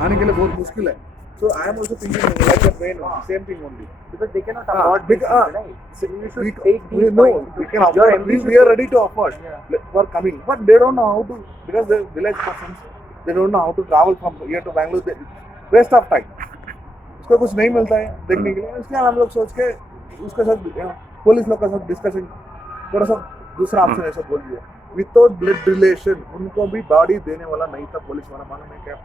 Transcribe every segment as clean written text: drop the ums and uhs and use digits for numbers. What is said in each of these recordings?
आने के लिए बहुत मुश्किल है. So I am also thinking like the train, same thing only. Because they cannot afford this, right? So you should take We these know points we into can your afford. MD We are ready to afford for coming, but they don't know how to, because the village persons, they don't know how to travel from here to Bangalore. They, waste of time. उसको कुछ नहीं मिलता है देखने के लिए, इसलिए हम लोग सोच के उसके साथ पुलिस लोग के साथ डिस्कशन थोड़ा सा दूसरा ऑप्शन ऐसा बोल दिया. विदाउट ब्लड रिलेशन उनको भी बॉडी देने वाला नहीं था पुलिस वाला, मालूम है क्या?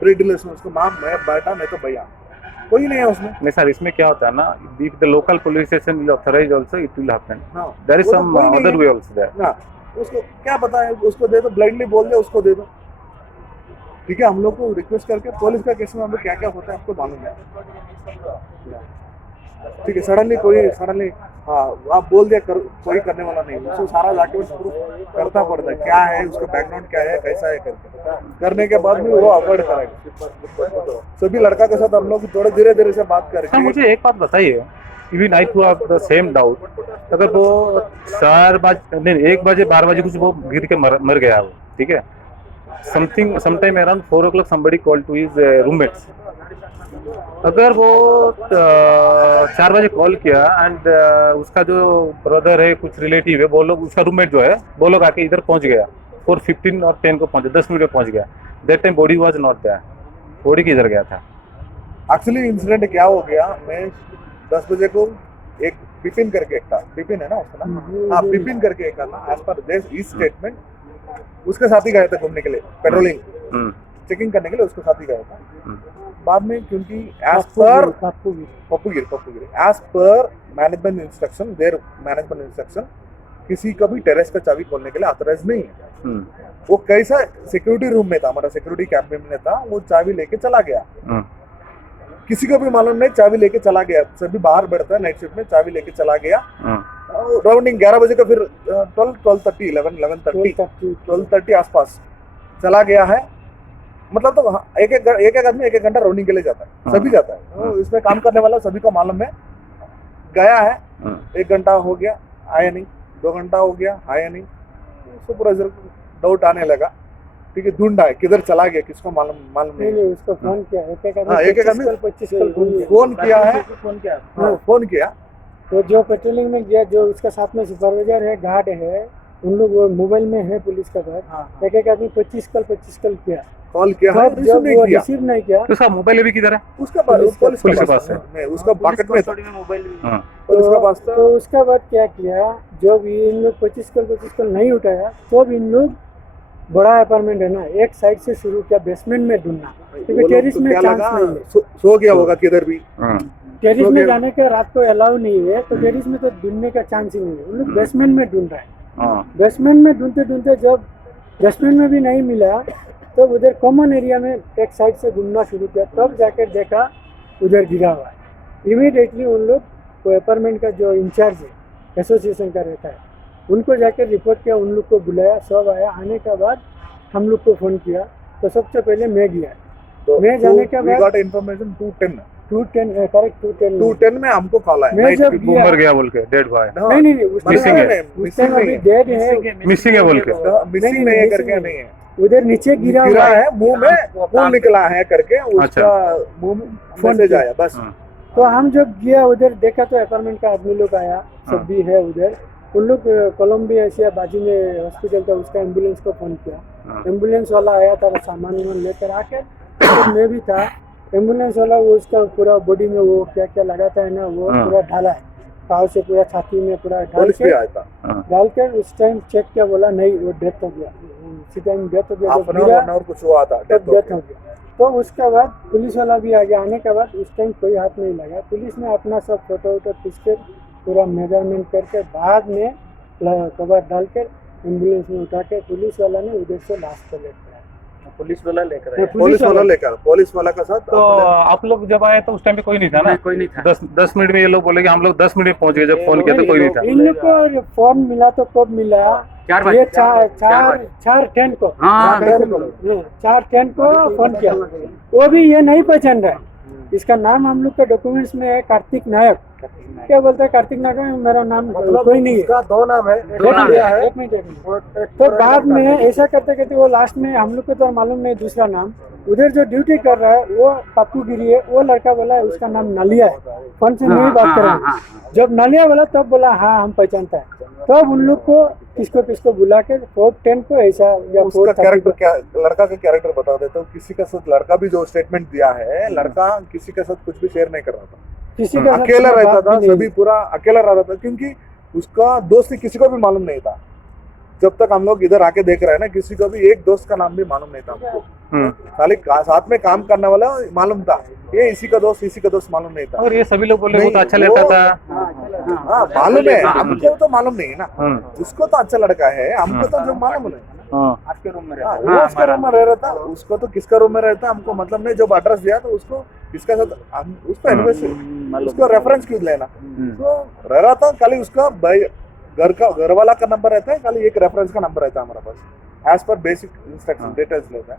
ब्लड रिलेशन उसको माँ मैं बेटा नहीं तो भैया, कोई नहीं है उसमें. नहीं सर, इसमें क्या होता है ना, if the local police station will authorize also, it will happen. हाँ, There is वो तो some कोई नहीं other है. way also there. हाँ, उसको क्या पता है, उसको दे दो, ब्लाइंडली बोल दे उसको दे दो. ठीक है, हम लोग को रिक्वेस्ट करके पुलिस का केस में हम लोग क्या क्या होता है आपको मालूम है. ठीक है, सडनली हाँ आप बोल दिया कोई करने वाला नहीं, उसको सारा डॉक्यूमेंट प्रूफ करता पड़ता है क्या है, उसका बैकग्राउंड क्या है, कैसा है करके. करने के बाद भी वो अवॉइड करेगा. सभी लड़का के साथ हम लोग थोड़े धीरे धीरे से बात सर करके. मुझे एक बात बताइए, even I too have the same doubt, अगर वो 1 बजे 12 बजे कुछ वो गिर के मर गया वो, ठीक है, sometime around 4 o'clock somebody called to his roommates. अगर वो 4 बजे कॉल किया एंड उसका जो ब्रदर है, कुछ रिलेटिव है, वो लोग, उसका रूममेट जो है, वो लोग आके इधर पहुंच गया 4:15 और 10 को पहुंचे, 10 मिनट में पहुंच गया. That time body was not there. Body किधर गया था? एक्चुअली इंसिडेंट क्या हो गया, मैं 10 बजे को एक बिपिन करके एक था, बिपिन है ना उसका नाम, हाँ बिपिन करके एक था, as per this is statement उसके साथ ही गए थे घूमने के लिए, पेट्रोलिंग चेकिंग करने के लिए उसके साथ ही गए थे. बाद में क्योंकि एज पर पप्पूगिरी as per management instruction, their management instruction, किसी का भी टेरेस का चाबी खोलने के लिए ऑथराइज नहीं है. वो कैसा सिक्योरिटी रूम में था, हमारा सिक्योरिटी कैबिन में था, वो चाबी लेके चला गया. किसी को भी मालूम नहीं, चाबी लेके चला गया. सभी बाहर बैठता है नाइट शिफ्ट में, चाबी लेके चला गया. राउंडिंग 11 बजे का, फिर 12:30 11:30 आसपास चला गया है. मतलब तो एक आदमी एक घंटा राउंडिंग के लिए जाता है, सभी जाता है. तो इसमें काम करने वाला सभी को मालूम है. गया है, 1 घंटा हो गया आया नहीं, 2 घंटा हो गया आया नहीं, उसको पूरा डाउट आने लगा. ठीक है, ढूंढा है किधर चला गया, किसको मालूम नहीं. उसको फोन किया, एक आदमी 25 फोन किया है, फोन किया. तो जो पेट्रोलिंग में गया, जो उसका साथ में सुपरवाइजर है, गार्ड है, उन लोग मोबाइल में है पुलिस का गार्ड, एक आदमी 25 कॉल किया, कॉल किया है, रिसीव नहीं किया. तो उसका मोबाइल अभी किधर है? उसका पुलिस के पास है, उसका पॉकेट में था मोबाइल. पुलिस के पास था. तो उसका बाद क्या किया, जब इन लोग 25 कॉल नहीं उठाया, तो इन लोग बड़ा अपार्टमेंट है ना, एक साइड से शुरू किया बेसमेंट में ढूंढना, क्योंकि टेरिस में चांस नहीं है. सो गया होगा किधर भी. टेरिस में जाने का रात को अलाउ नहीं है, तो टेरिस में तो ढूंढने का चांस ही नहीं है. उन लोग बेसमेंट में ढूंढ रहे हैं. बेसमेंट में ढूंढते जब बेसमेंट में भी नहीं मिला, तो उधर कॉमन एरिया में एक साइड से घूमना शुरू किया, तब जाकर देखा उधर गिरा हुआ है. इमीडिएटली उन लोग को अपार्टमेंट का जो इंचार्ज है, एसोसिएशन का रहता है, उनको जाकर रिपोर्ट किया, उन लोग को बुलाया, सब आया. आने के बाद हम लोग को फोन किया, तो सबसे पहले मैं गया. तो मैं जाने के बाद गॉट इन्फॉर्मेशन 210 करेक्ट 210 में हमको कॉल आया. मैं जब गया, मर गया बोल के, डेड हुआ है. नहीं उस मिसिंग है, टाइम अभी डेड है, मिसिंग है बोल के, मिसिंग नहीं है करके नहीं है, उधर नीचे गिरा हुआ है, मुंह में खून निकला है करके उसका मुंह में मैसेज आया बस. तो हम जब गया उधर देखा, तो अपार्टमेंट का आदमी लोग आया, सब भी है उधर. उन लोग कोलंबिया एशिया बाजू में हॉस्पिटल था, उसका एम्बुलेंस को फोन किया. एम्बुलेंस वाला आया था, सामान लेकर आकर, तो मैं भी था. एम्बुलेंस वाला वो उसका पूरा बॉडी में वो क्या क्या लगाता है ना, वो पूरा ढाला है, पाँव से पूरा छाती में पूरा डाल कर उस टाइम चेक किया, बोला नहीं वो डेथ हो गया. उसी टाइम डेथ हो गया, जब गिरा कुछ हुआ था, तब डेथ हो गया. तो उसके बाद पुलिस वाला भी आ गया. आने के बाद उस टाइम कोई हाथ नहीं लगा. पुलिस ने अपना सब फोटो खींच कर पूरा मेजरमेंट करके बाद में कवर डालकर एम्बुलेंस में उठा के पुलिस वाला ने उधर से लाश को लेकर आया. पुलिस वाला लेकर पुलिस वाला का साथ. तो आप लोग जब आए तो उस टाइम पे कोई नहीं था ना? कोई नहीं था. 10 मिनट में ये लोग बोले कि हम लोग 10 मिनट में पहुंच गए. जब फोन किया तो कोई नहीं था. इन लोग को फोन मिला तो कब मिला? 4 बजे. ये 4:10 को, 4:10 को फोन किया. वो भी ये नहीं पहचान रहा है. इसका नाम हम लोग के डॉक्यूमेंट्स में है कार्तिक नायक. क्या बोलता है कार्तिक नागा मेरा नाम मतलब कोई नहीं है। उसका दो नाम है, एक दो नाम इंडिया है। है, एक मिनट तो बाद में ऐसा करते करते वो लास्ट में हम लोग को तो मालूम नहीं दूसरा नाम, उधर जो ड्यूटी कर रहा है वो पप्पू गिरी है, वो लड़का बोला है उसका नाम नालिया है, फोन से नहीं बात कर रहा है। जब नालिया बोला तब बोला हाँ हम पहचानता है, तब उन लोग को किसको किसको बुला के 410 को ऐसा या उसका 430 कैरेक्टर को क्या, लड़का का कैरेक्टर बता देता हूँ। किसी का साथ लड़का भी जो स्टेटमेंट दिया है, लड़का किसी के साथ कुछ भी शेयर नहीं कर रहा था, किसी का साथ अकेला कोई रहता बात था, भी नहीं सभी पूरा अकेला रह रहा था, क्योंकि उसका दोस्त किसी को भी मालूम नहीं था। जब तक हम लोग इधर आके देख रहे हैं ना, किसी को भी एक दोस्त का नाम भी मालूम नहीं था हमको, खाली साथ में काम करने वाला मालूम था, ये इसी का दोस्त मालूम नहीं था। और ये सभी लोग बोले नहीं, बहुत अच्छा लड़का वो- था। हाँ मालूम है, हमको तो मालूम नहीं है ना, उसको तो अच्छा लड़का है, हमको तो जो मालूम नहीं। हाँ, आपके रूम में हाँ, रहता वो उसका रूम में रह रहा था, उसको तो किसका रूम में रहता हमको मतलब नहीं। जब एड्रेस दिया तो उसको किसका साथ उसको इन्वेस्ट उसको रेफरेंस क्यों लेना, तो रह रहा था खाली उसका भाई घर वाला का नंबर रहता है, खाली एक रेफरेंस का नंबर रहता है हमारे पास, as per basic instruction details लेता है।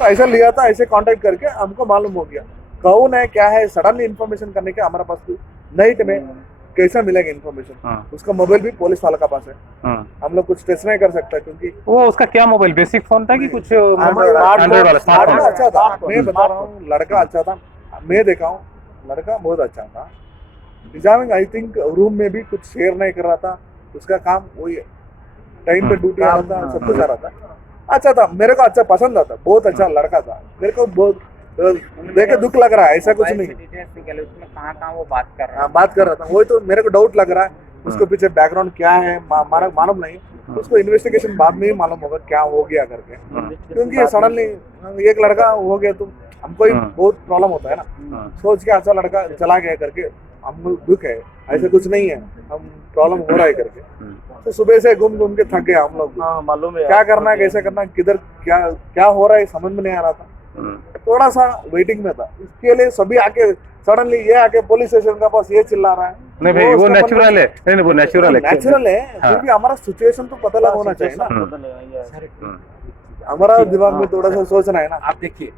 तो ऐसा लिया था, ऐसे कांटेक्ट करके हमको मालूम हो गया कौन है क्या है, सडनली इन्फॉर्मेशन करने के हमारे पास नाइट में कैसा मिलेगा इन्फॉर्मेशन। हाँ। उसका मोबाइल भी पुलिस वाला का पास है, हाँ। हम लोग कुछ टेस्ट नहीं कर सकता क्योंकि वो उसका क्या मोबाइल बेसिक फोन था कि कुछ Android एंड्रॉइड वाला लड़का स्मार्टफोन? अच्छा था, मैं बता रहा हूँ लड़का अच्छा था, मैं देखा हूँ लड़का बहुत अच्छा था। एग्जामिंग आई थिंक रूम में भी कुछ शेयर नहीं कर रहा था, उसका काम वही टाइम पे ड्यूटी आ रहा था, सब कुछ आ रहा था, अच्छा था, मेरे को अच्छा पसंद आता, बहुत अच्छा लड़का था, मेरे को बहुत देखे दुख लग रहा है, ऐसा कुछ नहीं। डिटेल्स निकले उसमें कहाँ वो बात कर रहा हाँ, बात कर रहा था, वही तो मेरे को डाउट लग रहा है, उसके पीछे बैकग्राउंड क्या है मालूम नहीं, उसको इन्वेस्टिगेशन बाद में ही मालूम होगा क्या हो गया करके, क्योंकि सडनली एक लड़का हो गया तो हमको ही बहुत प्रॉब्लम होता है ना, सोच के अच्छा लड़का चला गया करके हमको दुख है, ऐसा कुछ नहीं है, हम प्रॉब्लम हो रहा है करके। तो सुबह से घूम घूम के थक गए हम लोग, मालूम है क्या करना है कैसे करना है, किधर क्या क्या हो रहा है समझ में नहीं आ रहा था, थोड़ा सा वेटिंग में था। इसके लिए सभी आके सडनली ये आके पुलिस स्टेशन का पास ये चिल्ला रहा है, नहीं भाई वो उसका नेचुरल है, नहीं नहीं वो नेचुरल है। नेचुरल है, हाँ। फिर भी हमारा सिचुएशन तो पता लगा होना चाहिए ना, हम्म। हमारा दिमाग में थोड़ा सा सोचना है ना। आप देखिए,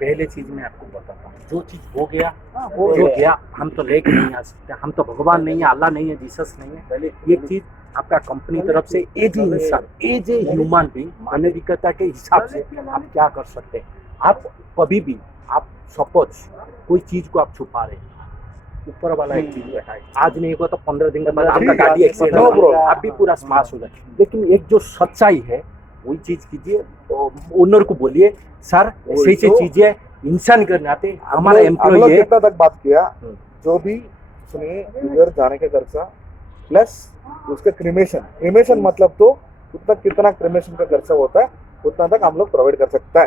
पहले चीज मैं आपको बताता हूँ, जो चीज हो गया हो जो गया। गया, हम तो लेके नहीं आ सकते, हम तो भगवान नहीं है, अल्लाह नहीं है, जीसस नहीं है। पहले एक चीज आपका कंपनी तरफ से एज ए इंसान, एज ए ह्यूमन बीइंग मानविकता के हिसाब से आप क्या कर सकते हैं। आप कभी भी आप सपोज कोई चीज को आप छुपा रहे हैं, ऊपर वाला एक चीज बैठा है, आज नहीं होगा तो 15 दिन के बाद आपका ठीक है, गाड़ी एक्सीडेंट no होगा, problem। आप भी पूरा स्माश हो जाए। लेकिन एक जो सच्चाई है वही चीज कीजिए, ओनर को बोलिए सर ऐसी तो- चीजें इंसान के नाते हमारा हम लोग एम्प्लॉय है। कितना तक बात किया, जो भी सुनिए इधर जाने का खर्चा प्लस उसका क्रिमेशन मतलब तो उतना कितना क्रिमेशन का खर्चा होता है उतना तक हम लोग प्रोवाइड कर सकता है,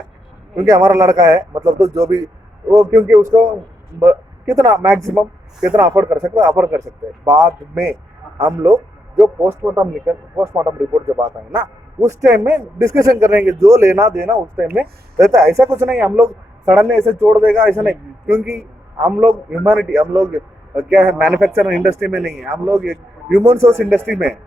क्योंकि हमारा लड़का है मतलब तो जो भी वो, क्योंकि उसको कितना मैक्सिमम कितना अफोर्ड कर सकते हैं अफोर्ड कर सकते हैं। बाद में हम लोग जो पोस्टमार्टम रिपोर्ट जब आता है ना, उस टाइम में डिस्कशन करेंगे, जो लेना देना उस टाइम में रहता है। ऐसा कुछ नहीं हम लोग सडनली ऐसे छोड़ देगा, ऐसा नहीं, क्योंकि हम लोग ह्यूमैनिटी, हम लोग क्या है मैन्युफैक्चरिंग इंडस्ट्री में नहीं है, हम लोग एक ह्यूमन सोर्स इंडस्ट्री में है।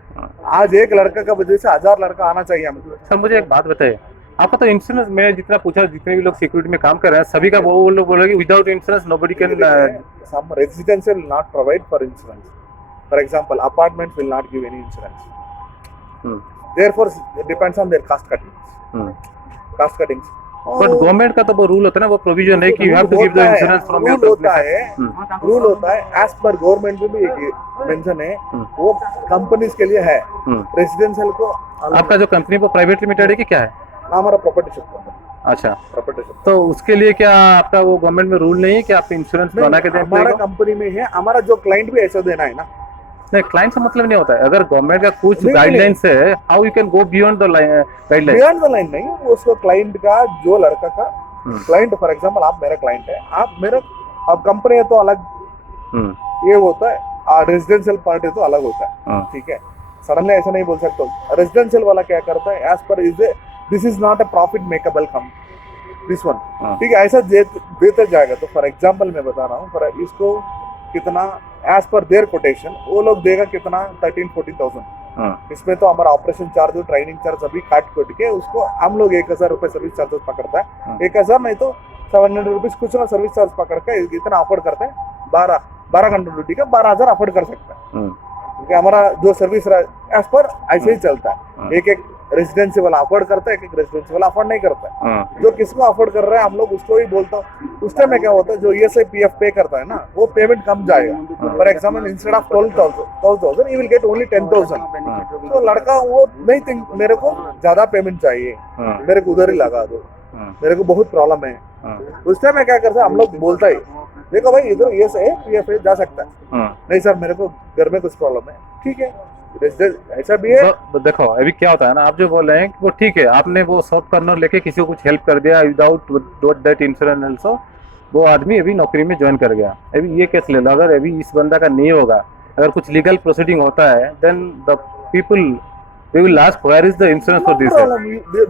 आज एक लड़का का वजह से 1000 लड़का आना चाहिए हमको। सर मुझे एक बात बताइए, आपका तो इंश्योरेंस, मैं जितना पूछा जितने भी लोग सिक्योरिटी में काम कर रहे हैं सभी का वो लोग बोल रहे हैं कि without insurance nobody can. Some residents will not provide for insurance. For example, apartments will not give any insurance. Therefore, it depends on their cost cuttings. But government का तो वो रूल होता है ना, वो प्रोविजन है कि you have to give the insurance from your rule होता है एज पर गवर्नमेंट में भी एक मेंशन है, वो कंपनीज के लिए है, रेजिडेंशियल को आपका जो कंपनी वो प्राइवेट लिमिटेड है कि क्या है? हमारा प्रॉपर्टी शिफ्ट अच्छा, प्रॉपर्टी शिफ्ट तो उसके लिए क्या आपका वो गवर्नमेंट में रूल नहीं है कि आप इंश्योरेंस बना के दें? हमारा कंपनी में है, हमारा जो क्लाइंट भी ऐसा देना है ना। नहीं, क्लाइंट से मतलब नहीं होता है, अगर गवर्नमेंट का कुछ नहीं, गाइडलाइंस है, how you can go beyond the guidelines? Beyond the line नहीं, उसको क्लाइंट का जो लड़का का क्लाइंट, फॉर एग्जांपल आप मेरा क्लाइंट है, आप मेरा, अब कंपनी है तो अलग ये होता है, रेजिडेंशियल पार्ट है तो अलग होता है, ठीक है। सडनली ऐसा नहीं बोल सकते। रेजिडेंशियल वाला क्या करता है, as per is this is not a profit makeable come this one, ठीक है, ऐसा देते जाएगा। तो फॉर एग्जांपल मैं बता रहा हूँ, फॉर इसको कितना एज पर देयर कोटेशन वो लोग देगा कितना 13-14,000। इसमें तो हमारा ऑपरेशन चार्ज और ट्रेनिंग चार्ज अभी काट के उसको हम लोग 1,000 रुपये सर्विस चार्जेस पकड़ता है, 1,000 नहीं तो 700 रुपीज कुछ ना सर्विस चार्ज पकड़ के इतना ऑफर करते हैं। 12 12 घंटे ड्यूटी का 12,000 अफोर्ड कर सकता है, हम्म, क्योंकि हमारा जो सर्विस एज पर ऐसे ही चलता है। एक एक रेजिडेंसी वाला अफोर्ड करता है, एक एक रेजिडेंसी वाला अफोर्ड नहीं करता है। जो किसको अफोर्ड कर रहा है हम लोग उसको ही बोलता हूँ। उस टाइम में क्या होता है, जो ESI PF पे करता है ना, वो पेमेंट कम जाएगा। For example instead of 12,000 you will get only 10,000। तो लड़का वो नहीं थिंक मेरे को ज्यादा पेमेंट चाहिए, मेरे को उधर ही लगा दो, मेरे को बहुत प्रॉब्लम है। उस टाइम में क्या करता है हम लोग बोलता है, देखो भाई इधर ESI है PF जा सकता है। नहीं सर मेरे को घर में कुछ प्रॉब्लम है, ठीक है ऐसा भी है। तो देखो अभी क्या होता है ना, आप जो बोल रहे हैं कि वो ठीक है, आपने वो सॉफ्ट कॉर्नर लेके किसी को कुछ हेल्प कर दिया विदाउट दैट इंश्योरेंस ऑल्सो, वो आदमी अभी नौकरी में ज्वाइन कर गया। अभी ये केस ले लो, अगर अभी इस बंदा का नहीं होगा, अगर कुछ लीगल प्रोसीडिंग होता है, then the people they will ask where is the insurance for this,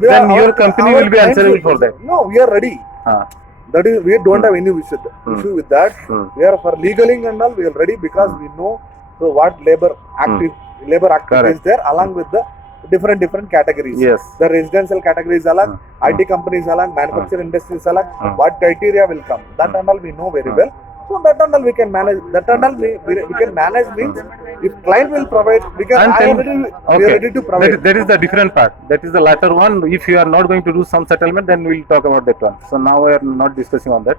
then your company will be answerable for that. No, we are ready. That is, we don't have any issue with that. We are for legaling and all, we are ready because we know so what labor act is there along with the different categories. Yes. The residential categories alag, IT companies alag, manufacturing industries alag, what criteria will come, that and all we know very well. So that and all we can manage. That and all we can manage means if client will provide, we can. We are ready to provide. That is the different part. That is the latter one. If you are not going to do some settlement, then we will talk about that one. So now we are not discussing on that.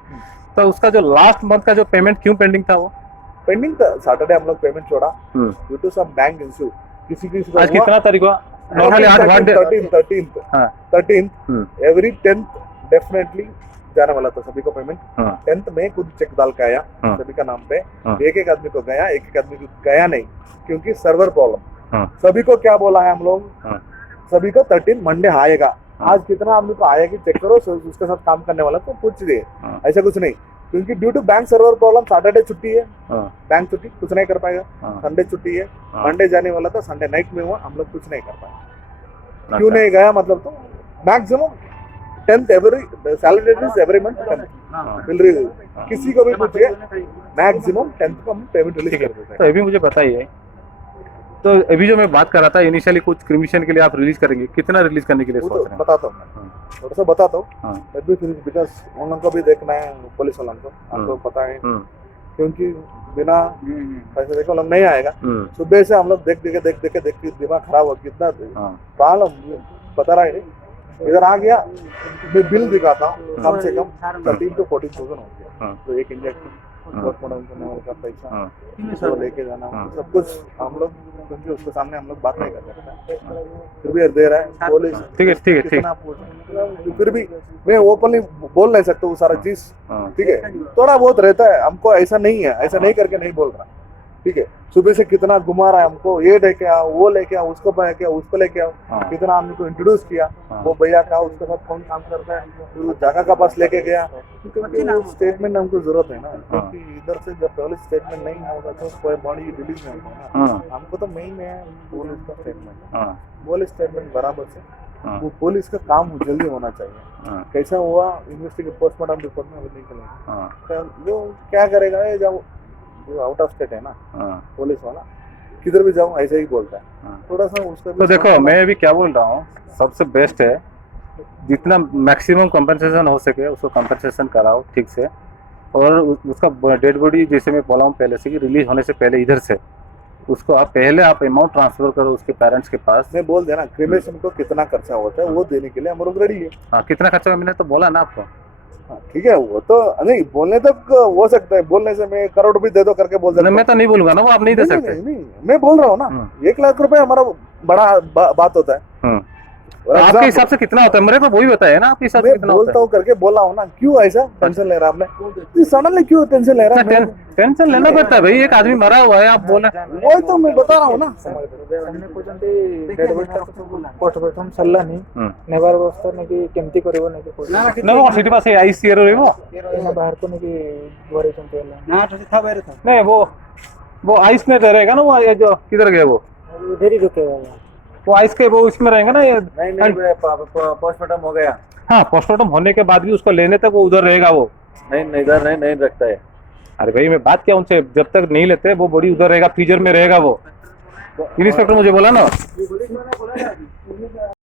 तो उसका जो last month का जो payment क्यों pending था वो? Pending था, Saturday हम लोग पेमेंट छोड़ा due to some bank issue. किसी आज कितना तारीख हुआ? Normally 13th every 10th definitely जाने वाला था सभी को पेमेंट। 10th में खुद चेक डाल के आया सभी का नाम पे, एक एक आदमी को गया, एक एक आदमी को गया नहीं क्योंकि सर्वर प्रॉब्लम। सभी को क्या बोला है हम लोग, सभी को 13 मंडे आएगा। आज कितना आदमी को आया कि चेक करो, उसके साथ काम करने वाला तो पूछ रही है, ऐसा कुछ नहीं। क्योंकि due to bank server problem Saturday छुट्टी है, बैंक छुट्टी कुछ नहीं कर पाएगा। संडे छुट्टी है, मंडे जाने वाला था, संडे नाइट में हुआ, हम लोग कुछ नहीं कर पाए। क्यों नहीं गया मतलब तो maximum 10th every month 10th किसी को भी पूछिए, मैक्सिमम 10th को हम पेमेंट रिलीज कर देते हैं। तो अभी मुझे बताइए, तो अभी जो मैं बात कर रहा था इनिशियली कुछ क्रिमिशन के लिए आप रिलीज करेंगे, कितना रिलीज करने के लिए सोच रहे हैं? बताता हूँ मैं, थोड़ा सा बताता हूँ। बिकॉज उन लोगों को भी देखना है, पुलिस वालों को हमको पता है, क्योंकि बिना पैसे देखे लोग नहीं आएगा। सुबह से हम लोग देख के दिमाग खराब हो, कितना बाल पता रहा है। इधर आ गया, मैं बिल दिखाता हूँ, कम से कम 13 to 14,000 हो गया। तो एक इंजेक्शन, पोस्टमार्टम करने वाले का पैसा, तो लेके जाना, सब कुछ हम लोग, क्योंकि उसके सामने हम लोग बात नहीं कर सकते, फिर भी दे रहा है पुलिस। ठीक है फिर भी मैं ओपनली बोल नहीं सकता वो सारा चीज, ठीक है। थोड़ा बहुत रहता है, हमको ऐसा नहीं है, ऐसा नहीं करके नहीं बोल रहा, ठीक है। सुबह से कितना घुमा रहा है हमको, ये लेके आओ, वो लेके आओ, उसको लेके आओ, कितना आदमी को इंट्रोड्यूस किया, वो भैया का उसके साथ कौन काम करता है, फिर वो जगह का पास लेके गया, क्योंकि स्टेटमेंट हमको जरूरत है ना, क्योंकि इधर से जब पहले स्टेटमेंट नहीं होगा तो कोई बॉडी रिलीज नहीं होगा ना। हमको तो मेन है पुलिस का स्टेटमेंट, पुलिस स्टेटमेंट बराबर से, वो पुलिस का काम जल्दी होना चाहिए। कैसा हुआ इन्वेस्टिगेट पोस्टमार्टम रिपोर्ट में अभी निकलेगा, वो क्या करेगा, ये जब आउट ऑफ स्टेट है ना पुलिस वाला, किधर भी जाऊं ऐसे ही बोलता है। थोड़ा सा उसका तो देखो मैं अभी क्या बोल रहा हूँ, सबसे बेस्ट है जितना मैक्सिमम कंपनसेशन हो सके उसको कंपनसेशन कराओ ठीक से, और उसका डेड बॉडी जैसे मैं बोला हूँ पहले से कि रिलीज होने से पहले इधर से उसको आप अमाउंट ट्रांसफर करो उसके पेरेंट्स के पास। मैं बोल देना क्रिमेशन को कितना खर्चा होता है वो देने के लिए हम लोग रेडी है। हाँ, कितना खर्चा मैंने तो बोला ना आपको। ठीक है, वो तो नहीं बोलने तक हो सकता है, बोलने से मैं करोड़ भी दे दो करके बोल सकता हूं। मैं तो नहीं बोलूंगा ना, वो आप नहीं दे सकते। नहीं, मैं बोल रहा हूँ ना 1 लाख रुपए हमारा बड़ा बात होता है। आपके हिसाब से कितना होता है मेरे को वही बताया ना, आपके हिसाब से कितना होता है? बोलता हूँ करके बोला हूँ ना, क्यों ऐसा टेंशन ले रहा आपने, सडनली क्यों टेंशन ले रहा है? टेंशन लेना पड़ता है भाई, एक आदमी मरा हुआ है, आप बोले वही तो मैं बता रहा हूँ ना। पोस्टमार्टम सरला नहीं नेबार व्यवस्था नहीं केमती करिवो नहीं ना, वो सिटी पास आईसीआर रहबो ना बाहर को नहीं घरे चंते ना था बाहर था नहीं, वो आइस में रहेगा ना, वो ये जो किधर गया वो इधर ही रुकेगा, वो आइस के वो इसमें रहेंगे ना। ये नहीं पोस्टमार्टम हो गया। हाँ, पोस्टमार्टम होने के बाद भी उसको लेने तक वो उधर रहेगा, वो नहीं इधर नहीं रखता है। अरे भाई मैं बात क्या उनसे, जब तक नहीं लेते वो बॉडी उधर रहेगा, फ्रीजर में रहेगा वो। इंस्पेक्टर मुझे बोला ना।